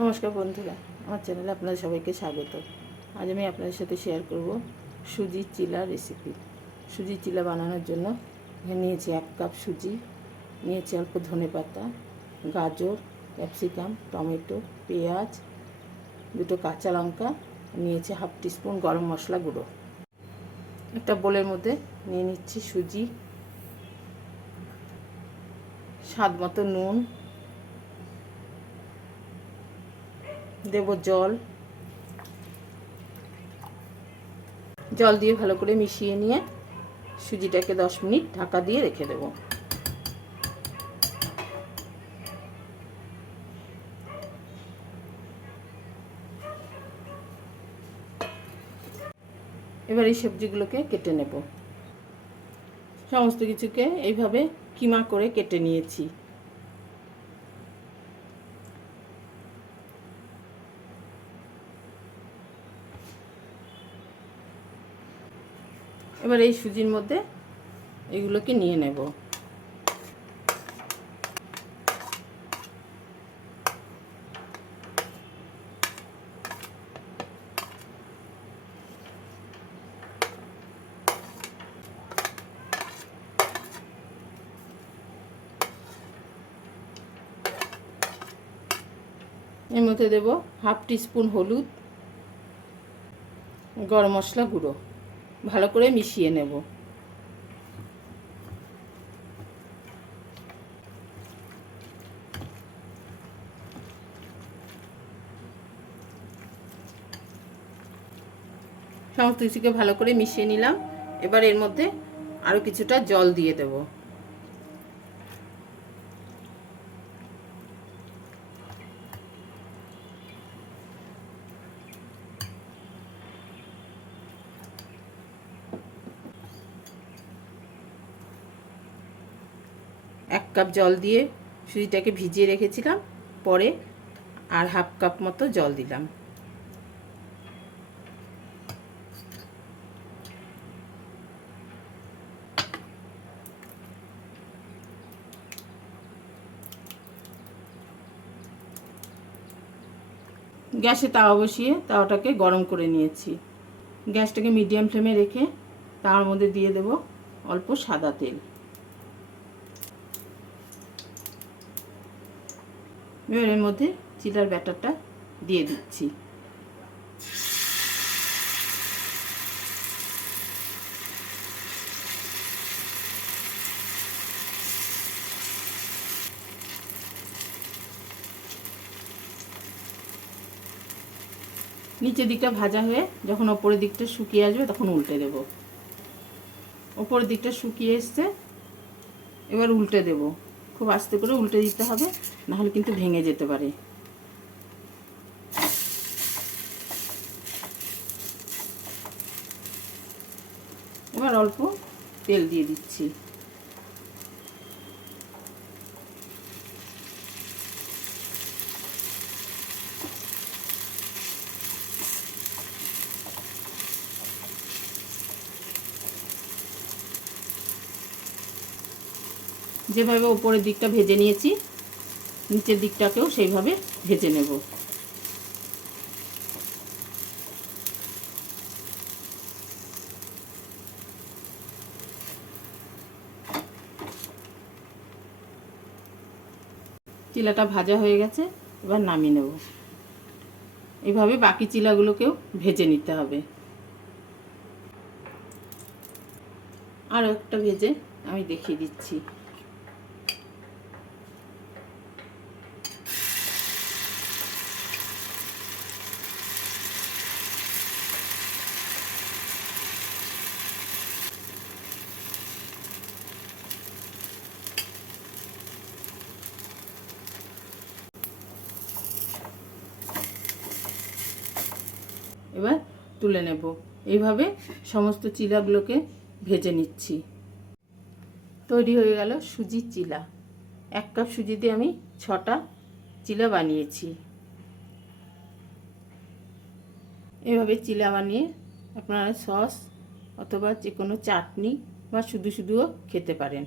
নমস্কার বন্ধুরা, আমার চ্যানেলে আপনাদের সবাইকে স্বাগত। আজ আমি আপনাদের সাথে শেয়ার করব সুজির চিলা রেসিপি সুজির চিলা বানানোর জন্য নিয়েছি এক কাপ সুজি, নিয়েছি অল্প ধনে পাতা, গাজর ক্যাপসিকাম টমেটো, পেঁয়াজ, দুটো কাঁচা লঙ্কা, নিয়েছি হাফ টিস্পুন গরম মশলা গুঁড়ো। একটা বোলের মধ্যে নিয়ে নিচ্ছি সুজি, স্বাদ মতো নুন দেব জল। জল দিয়ে ভালো করে মিশিয়ে নিয়ে সুজিটাকে দশ মিনিট ঢাকা দিয়ে রেখে দেব। এবার এই সবজিগুলোকে কেটে নেব। সমস্ত কিছুকে এইভাবে কিমা করে কেটে নিয়েছি। এবার এই সুজির মধ্যে এগুলোকে নিয়ে নেব। এর মধ্যে দেব হাফ টিস্পুন হলুদ, গরম মশলা গুঁড়ো। ভালো করে মিশিয়ে নেব। সমস্ত কিছুকে ভালো করে মিশিয়ে নিলাম। এবার এর মধ্যে আরও কিছুটা জল দিয়ে দেব। এক কাপ জল দিয়ে সুজিটাকে ভিজিয়ে রেখেছিলাম, পরে আর হাফ কাপ মতো জল দিলাম। গ্যাসে তাওয়া বসিয়ে তাওয়াটাকে গরম করে নিয়েছি। গ্যাসটাকে মিডিয়াম ফ্লেমে রেখে তাওয়ার মধ্যে দিয়ে দেব অল্প সাদা তেল। এবার মধ্যে চিলার ব্যাটারটা দিয়ে দিচ্ছি। নিচের দিকটা ভাজা হয়ে যখন ওপরের দিকটা শুকিয়ে আসবে তখন উল্টে দেব। ওপরের দিকটা শুকিয়ে এসছে, এবার উল্টে দেব। খুব আস্তে করে উল্টে দিতে হবে, নাহলে কিন্তু ভেঙে যেতে পারে। এবার অল্প তেল দিয়ে দিচ্ছি। যেভাবে ওপরের দিকটা ভেজে নিয়েছি, নিচের দিকটাকেও সেইভাবে ভেজে নেব। চিলাটা ভাজা হয়ে গেছে, এবার নামিয়ে নেব। এইভাবে বাকি চিলাগুলোকেও ভেজে নিতে হবে। আরও একটা ভেজে আমি দেখিয়ে দিচ্ছি। এবার তুলে নেব। এইভাবে সমস্ত চিলাগুলোকে ভেজে নিচ্ছি। তৈরি হয়ে গেল সুজির চিলা। এক কাপ সুজি দিয়ে আমি ছটা চিলা বানিয়েছি। এভাবে চিলা বানিয়ে আপনারা সস অথবা যে কোনো চাটনি বা শুধু শুধুও খেতে পারেন।